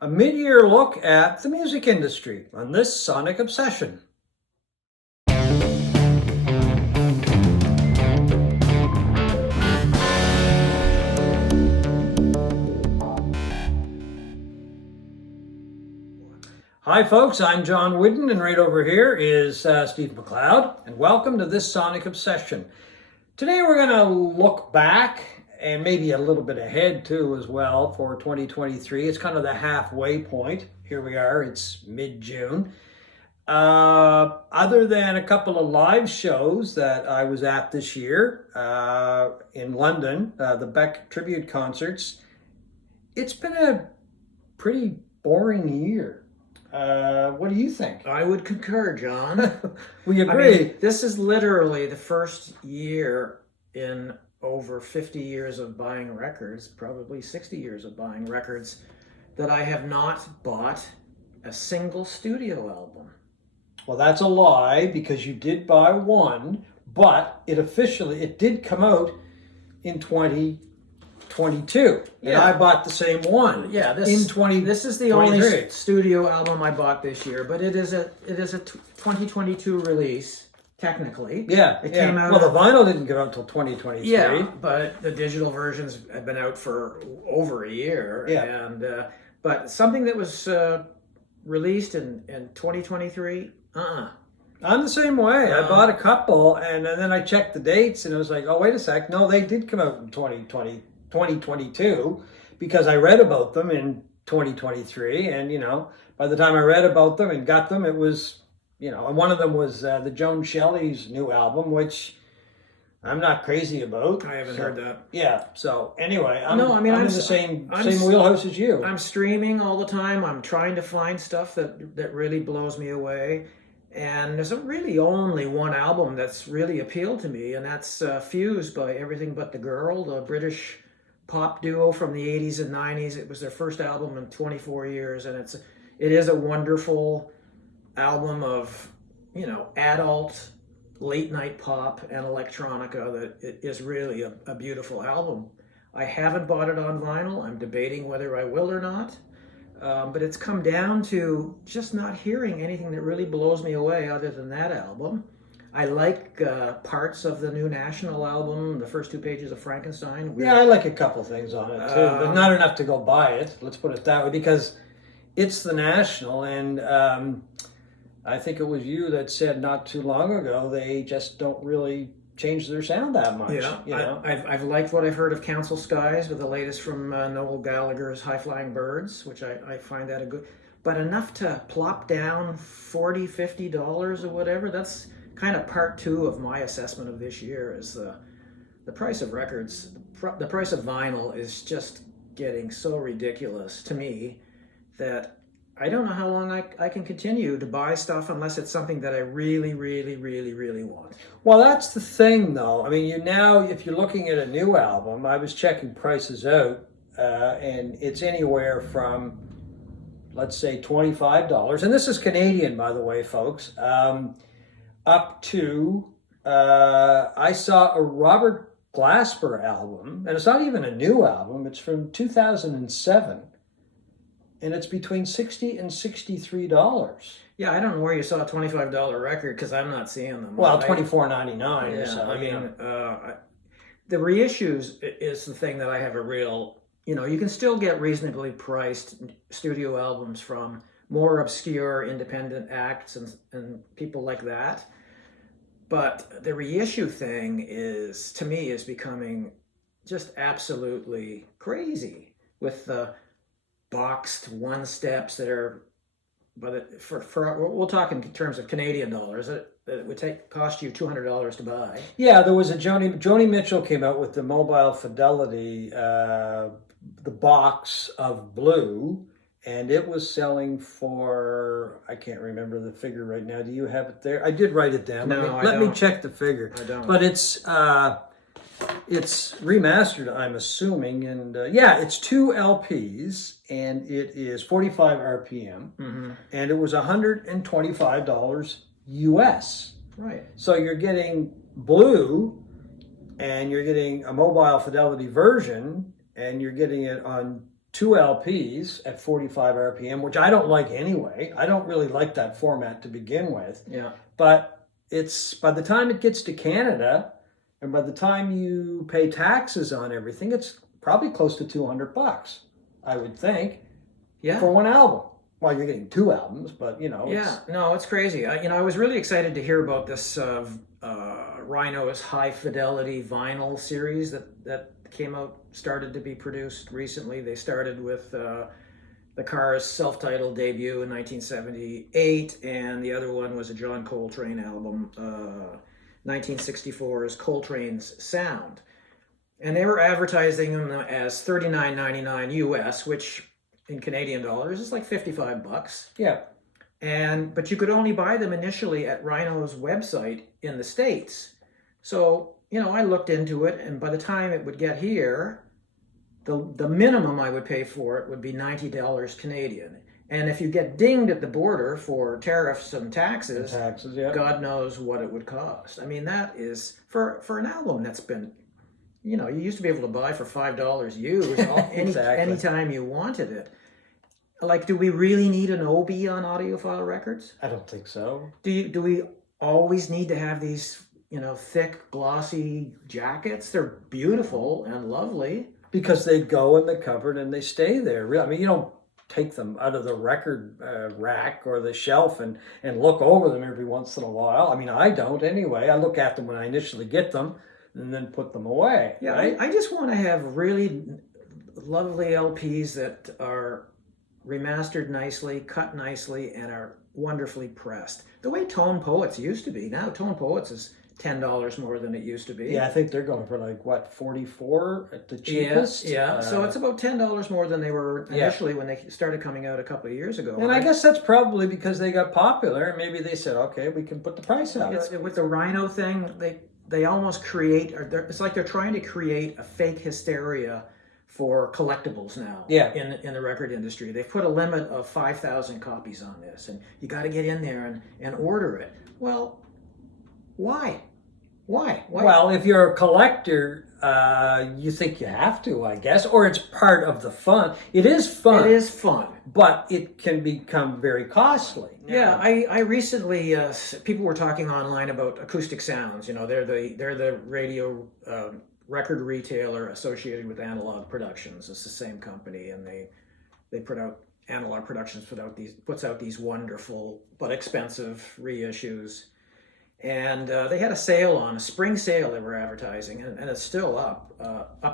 A mid-year look at the music industry on this Sonic Obsession. Hi folks, I'm John Whidden, and right over here is Steve McLeod, and welcome to this Sonic Obsession. Today we're going to look back and maybe a little bit ahead too as well for 2023. It's kind of the halfway point. Here we are, it's mid-June. Other than a couple of live shows that I was at this year in London, the Beck tribute concerts, it's been a pretty boring year. What do you think? I would concur, John. We agree. This is literally the first year in over 50 years of buying records, probably 60 years of buying records, that I have not bought a single studio album. Well, that's a lie because you did buy one, but it did come out in 2022, and I bought the same one. Yeah, this is the only studio album I bought this year, but it is a 2022 release technically. Yeah, it came out. Well, the vinyl didn't come out until 2023. Yeah, but the digital versions have been out for over a year. Yeah, and but something that was released in 2023. I'm the same way. I bought a couple, and then I checked the dates, and it was like, oh, wait a sec. No, they did come out in 2022 because I read about them in 2023. And, by the time I read about them and got them, it was, and one of them was the Joan Shelley's new album, which I'm not crazy about. I haven't heard that. Yeah. So anyway, I'm in the same wheelhouse as you. I'm streaming all the time. I'm trying to find stuff that really blows me away. And there's really only one album that's really appealed to me, and that's Fused by Everything But the Girl, the British pop duo from the 80s and 90s. It was their first album in 24 years, and it is a wonderful album of, adult late night pop and electronica that it is really a beautiful album. I haven't bought it on vinyl. I'm debating whether I will or not. But it's come down to just not hearing anything that really blows me away other than that album. I like parts of the new National album, the first two pages of Frankenstein. Yeah, I like a couple things on it too, but not enough to go buy it. Let's put it that way, because it's the National, and I think it was you that said not too long ago they just don't really change their sound that much. Yeah, I've liked what I've heard of Council Skies with the latest from Noel Gallagher's High Flying Birds, which I find that a good, but enough to plop down $40, $50 or whatever. That's kind of part two of my assessment of this year is the price of records, the price of vinyl is just getting so ridiculous to me that I don't know how long I can continue to buy stuff unless it's something that I really, really, really, really want. Well, that's the thing, though. I mean, if you're looking at a new album, I was checking prices out, and it's anywhere from, let's say, $25, and this is Canadian, by the way, folks, up to, I saw a Robert Glasper album, and it's not even a new album, it's from 2007. And it's between $60 and $63. Yeah, I don't know where you saw a $25 record because I'm not seeing them. Well, $24.99 or so. I mean, the reissues is the thing that I have a real, you can still get reasonably priced studio albums from more obscure independent acts and people like that. But the reissue thing to me, is becoming just absolutely crazy with the boxed one steps that are, but we'll talk in terms of Canadian dollars. It would cost you $200 to buy. Yeah, there was a Joni Mitchell came out with the Mobile Fidelity, the box of blue, and it was selling for, I can't remember the figure right now. Do you have it there? I did write it down. No, let me check the figure. I don't. But it's remastered, I'm assuming, and it's 2 LPs, and it is 45 RPM, and it was $125 US. Right. So you're getting blue, and you're getting a Mobile Fidelity version, and you're getting it on 2 LPs at 45 RPM, which I don't like anyway. I don't really like that format to begin with. Yeah. But it's by the time it gets to Canada, and by the time you pay taxes on everything, it's probably close to $200, I would think, Yeah. for one album. Well, you're getting 2 albums, but you know. Yeah, no, it's crazy. I was really excited to hear about this Rhino's high fidelity vinyl series that came out, started to be produced recently. They started with the Cars' self-titled debut in 1978, and the other one was a John Coltrane album, 1964's Coltrane's Sound. And they were advertising them as $39.99 US, which in Canadian dollars is like $55. Yeah. But you could only buy them initially at Rhino's website in the States. So, I looked into it, and by the time it would get here, the minimum I would pay for it would be $90 Canadian. And if you get dinged at the border for tariffs and taxes, Yeah. God knows what it would cost. I mean, that is, for an album that's been, you used to be able to buy for $5 used Exactly. anytime you wanted it. Like, do we really need an OB on audiophile records? I don't think so. Do we always need to have these, thick, glossy jackets? They're beautiful and lovely. Because they go in the cupboard and they stay there. I mean, you don't take them out of the record rack or the shelf and look over them every once in a while. I mean, I don't anyway. I look at them when I initially get them and then put them away. Yeah, right? I just want to have really lovely LPs that are remastered nicely, cut nicely, and are wonderfully pressed. The way Tone Poets used to be. Now Tone Poets is $10 more than it used to be. Yeah, I think they're going for like, what, 44 at the cheapest? Yeah. So it's about $10 more than they were initially when they started coming out a couple of years ago. And I guess that's probably because they got popular. Maybe they said, okay, we can put the price up. With the Rhino thing, they almost create, it's like they're trying to create a fake hysteria for collectibles now. Yeah. In the record industry. They've put a limit of 5,000 copies on this, and you got to get in there and order it. Well, why? Well, if you're a collector, you think you have to, I guess, or it's part of the fun. It is fun. It is fun. But it can become very costly. Yeah, I recently, people were talking online about Acoustic Sounds. They're the radio record retailer associated with Analog Productions. It's the same company, and they put out, Analog Productions puts out these wonderful but expensive reissues. And they had a spring sale they were advertising, and it's still up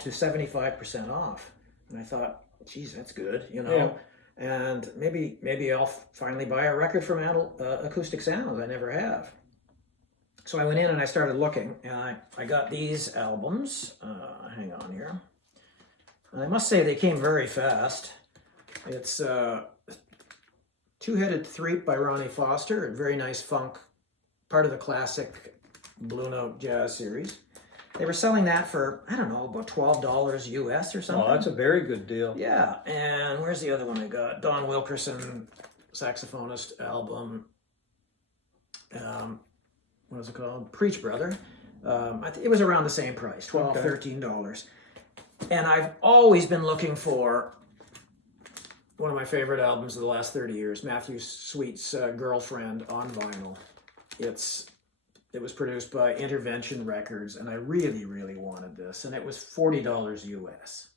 to 75% off. And I thought, geez, that's good, Yeah. And maybe I'll finally buy a record from Acoustic Sounds. I never have. So I went in and I started looking, and I got these albums. Hang on here. And I must say they came very fast. It's Two-Headed Threep by Ronnie Foster, a very nice funk, part of the classic Blue Note Jazz series. They were selling that for, I don't know, about $12 US or something. Oh, that's a very good deal. Yeah, and where's the other one I got? Don Wilkerson, saxophonist album. What is it called? Preach Brother. It was around the same price, $12, $13. And I've always been looking for one of my favorite albums of the last 30 years, Matthew Sweet's Girlfriend on vinyl. It was produced by Intervention Records, and I really, really wanted this, and it was $40 US.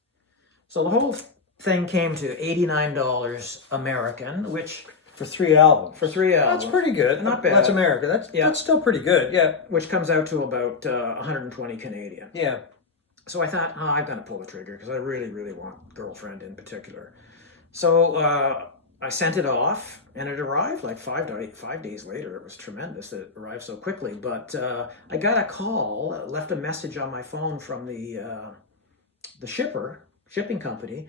So the whole thing came to $89 American, which For 3 albums. That's pretty good. Not bad. That's America. That's still pretty good. Yeah. which comes out to about 120 Canadian. Yeah. So I thought, I've got to pull the trigger because I really, really want Girlfriend in particular. So I sent it off, and it arrived like 5 days later. It was tremendous that it arrived so quickly. But I got a call, left a message on my phone from the shipping company,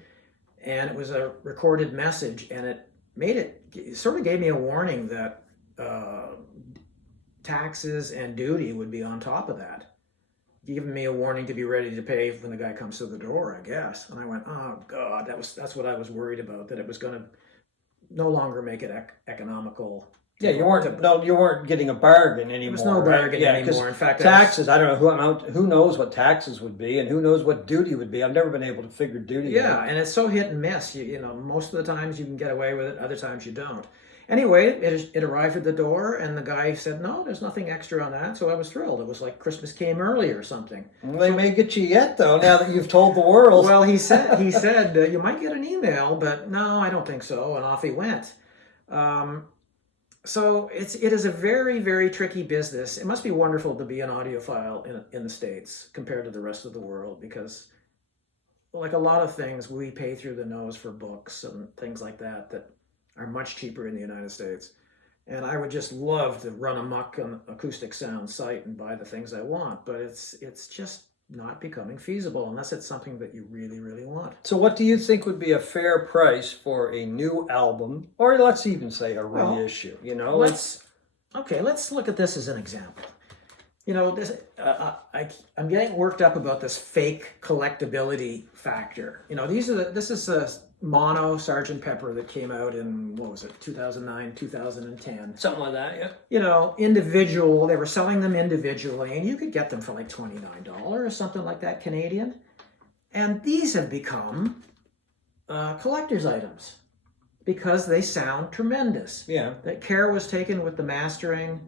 and it was a recorded message, and it sort of gave me a warning that taxes and duty would be on top of that. Giving me a warning to be ready to pay when the guy comes to the door, I guess. And I went, oh God, that's what I was worried about, that it was going to no longer make it economical Yeah, you weren't getting a bargain anymore. There was no bargain right? anymore. In fact, taxes. I don't know who knows what taxes would be, and who knows what duty would be. I've never been able to figure duty. Yeah, out. and it's so hit and miss. You know, most of the times you can get away with it, other times you don't. Anyway, it arrived at the door, and the guy said, "No, there's nothing extra on that." So I was thrilled. It was like Christmas came early or something. Well, they may get you yet, though. Now that you've told the world. Well, he said you might get an email, but no, I don't think so. And off he went. So it is a very, very tricky business. It must be wonderful to be an audiophile in the States compared to the rest of the world, because like a lot of things, we pay through the nose for books and things like that are much cheaper in the United States. And I would just love to run amok on an acoustic sound site and buy the things I want, but it's just not becoming feasible unless it's something that you really, really want. So what do you think would be a fair price for a new album, or let's even say a reissue? You know, let's look at this as an example. You know, this I'm getting worked up about this fake collectability factor. You know, this is a mono Sgt. Pepper that came out in, what was it, 2009, 2010. Something like that, yeah. You know, individual, they were selling them individually, and you could get them for like $29 or something like that, Canadian. And these have become collector's items because they sound tremendous. Yeah. That care was taken with the mastering,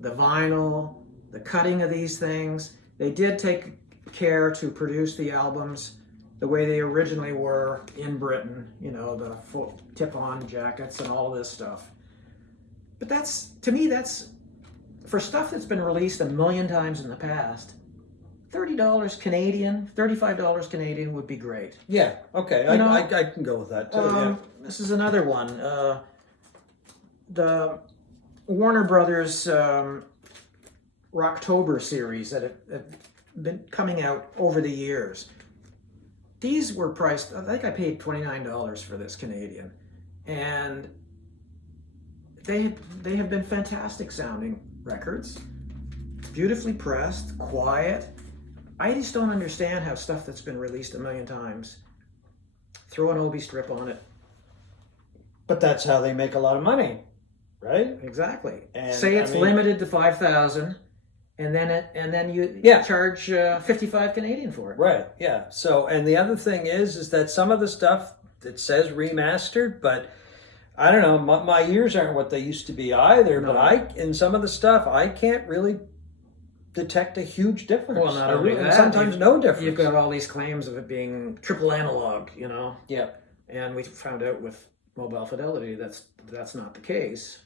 the vinyl, the cutting of these things. They did take care to produce the albums the way they originally were in Britain, you know, the full tip-on jackets and all this stuff. But to me, that's for stuff that's been released a million times in the past. $30 Canadian, $35 Canadian would be great. Yeah, okay, I can go with that too. Yeah. This is another one. The Warner Brothers Rocktober series that have been coming out over the years. These were priced, I think I paid $29 for this Canadian. And they have been fantastic sounding records. Beautifully pressed, quiet. I just don't understand how stuff that's been released a million times, throw an Obi strip on it. But that's how they make a lot of money, right? Exactly. And, say it's limited to 5,000. And then you charge 55 Canadian for it. Right. Yeah. So, and the other thing is that some of the stuff that says remastered, but I don't know, my ears aren't what they used to be either. No. But in some of the stuff, I can't really detect a huge difference. Well, not only that, sometimes no difference. You've got all these claims of it being triple analog, you know. Yeah. And we found out with Mobile Fidelity that's not the case.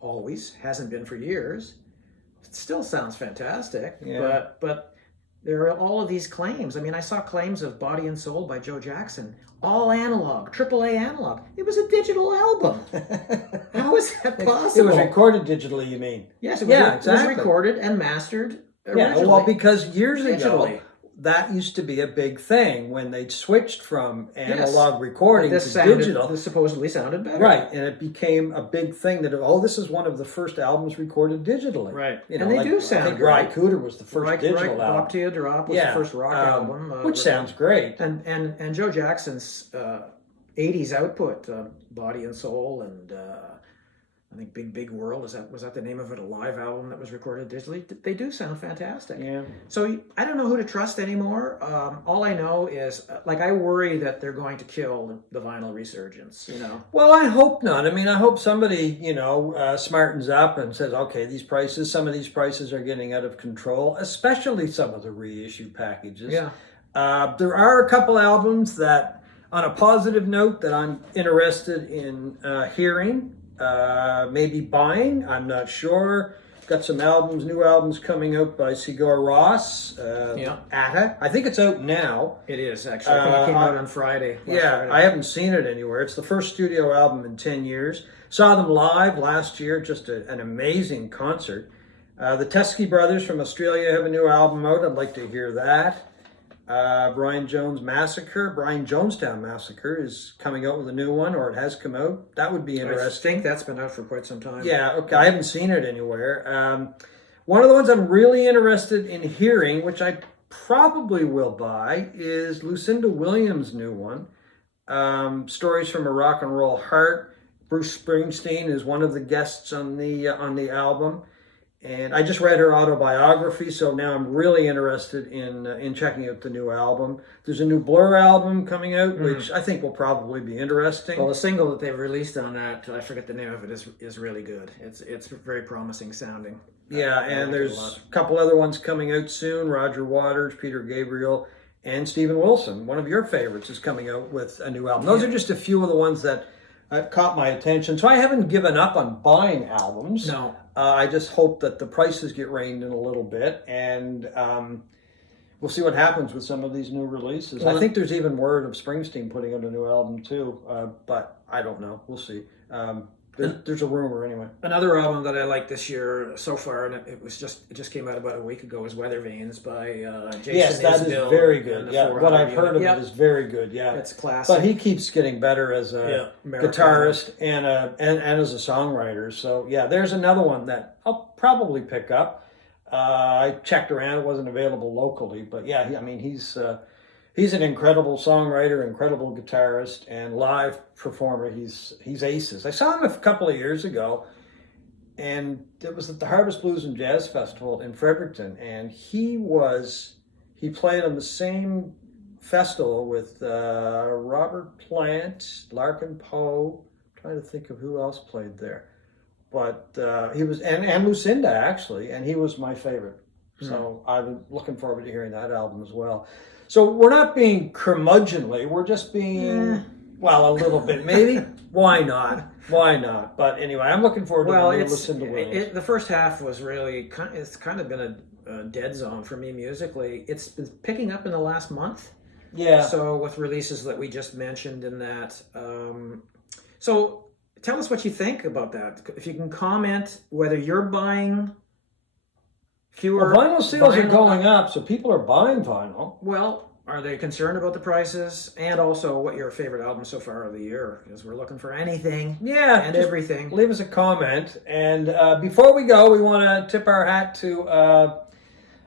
Always hasn't been for years. It still sounds fantastic, but there are all of these claims. I mean, I saw claims of Body and Soul by Joe Jackson, all analog, AAA analog. It was a digital album. How is that possible? It was recorded digitally, you mean? Yes, it was recorded and mastered originally. Yeah, well, because years ago, that used to be a big thing when they switched from analog recording to digital. This supposedly sounded better. Right, and it became a big thing that, this is one of the first albums recorded digitally. Right, you know, and they do sound I think great. Ry Cooder was the first digital album. Boptia Drop was the first rock album. Which sounds great. And Joe Jackson's 80s output, Body and Soul, and I think Big World, was that the name of it, a live album that was recorded digitally? They do sound fantastic. Yeah. So I don't know who to trust anymore. All I know is, I worry that they're going to kill the vinyl resurgence, you know? Well, I hope not. I mean, I hope somebody, smartens up and says, okay, some of these prices are getting out of control, especially some of the reissue packages. Yeah. There are a couple albums that, on a positive note, that I'm interested in hearing. Maybe buying, I'm not sure. Got some new albums coming out by Sigur Rós. Atta. I think it's out now. It is, actually. I think it came out on Friday. Friday. I haven't seen it anywhere. It's the first studio album in 10 years. Saw them live last year, just an amazing concert. The Teskey Brothers from Australia have a new album out. I'd like to hear that. Brian Jonestown Massacre is coming out with a new one, or it has come out. That would be interesting. I think that's been out for quite some time. Yeah, okay. I haven't seen it anywhere. One of the ones I'm really interested in hearing, which I probably will buy, is Lucinda Williams' new one, Stories from a Rock and Roll Heart. Bruce Springsteen is one of the guests on the album. And I just read her autobiography, so now I'm really interested in checking out the new album. There's a new Blur album coming out, which I think will probably be interesting. Well, the single that they've released on that, I forget the name of it, is really good. It's very promising sounding. Yeah, and there's a couple other ones coming out soon. Roger Waters, Peter Gabriel, and Steven Wilson, one of your favorites, is coming out with a new album. Those are just a few of the ones that caught my attention. So I haven't given up on buying albums. No. I just hope that the prices get reined in a little bit, and we'll see what happens with some of these new releases. Well, I think there's even word of Springsteen putting out a new album too, but I don't know. We'll see. There's a rumor anyway. Another album that I like this year so far, and it just came out about a week ago, is Weather Vanes by Jason Yes, that is Isbell very good. and Yeah, the what I've 400 heard of unit. it is very good. Yeah, It's classic. but he keeps getting better as a Americana. guitarist and as a songwriter. So yeah, there's another one that I'll probably pick up. I checked around; it wasn't available locally, but yeah, he's an incredible songwriter, incredible guitarist, and live performer. He's aces. I saw him a couple of years ago, and it was at the Harvest Blues and Jazz Festival in Fredericton, and he played on the same festival with Robert Plant, Larkin Poe. I'm trying to think of who else played there, but he was and Lucinda actually, and he was my favorite. So I'm looking forward to hearing that album as well. So we're not being curmudgeonly. We're just being, well, a little bit maybe. Why not? Why not? But anyway, I'm looking forward to Lucinda Williams. The first half was really it's kind of been a dead zone for me musically. It's been picking up in the last month. Yeah. So with releases that we just mentioned in that. So tell us what you think about that. If you can comment whether you're buying fewer. Well, vinyl sales are going up, so people are buying vinyl. Well, are they concerned about the prices, and also what your favorite album so far of the year? Because we're looking for anything, and everything. Leave us a comment. And before we go, we want to tip our hat to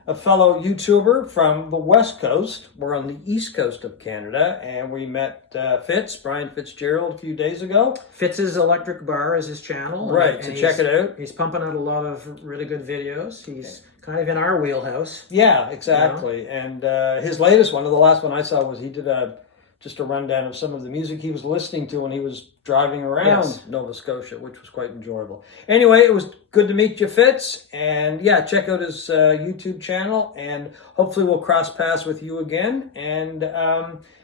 a fellow YouTuber from the West Coast. We're on the East Coast of Canada, and we met Brian Fitzgerald, a few days ago. Fitz's Electric Bar is his channel. Right, so check it out. He's pumping out a lot of really good videos. He's kind of in our wheelhouse. Yeah, exactly. You know? And his latest one, or the last one I saw, was he did just a rundown of some of the music he was listening to when he was driving around Nova Scotia, which was quite enjoyable. Anyway, it was good to meet you, Fitz. And yeah, check out his YouTube channel, and hopefully we'll cross paths with you again. And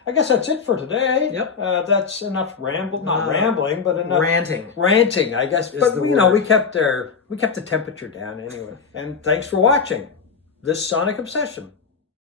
I guess that's it for today. Yep. That's enough rambling, but enough ranting, I guess. But we kept the temperature down anyway. And thanks for watching this Sonic Obsession.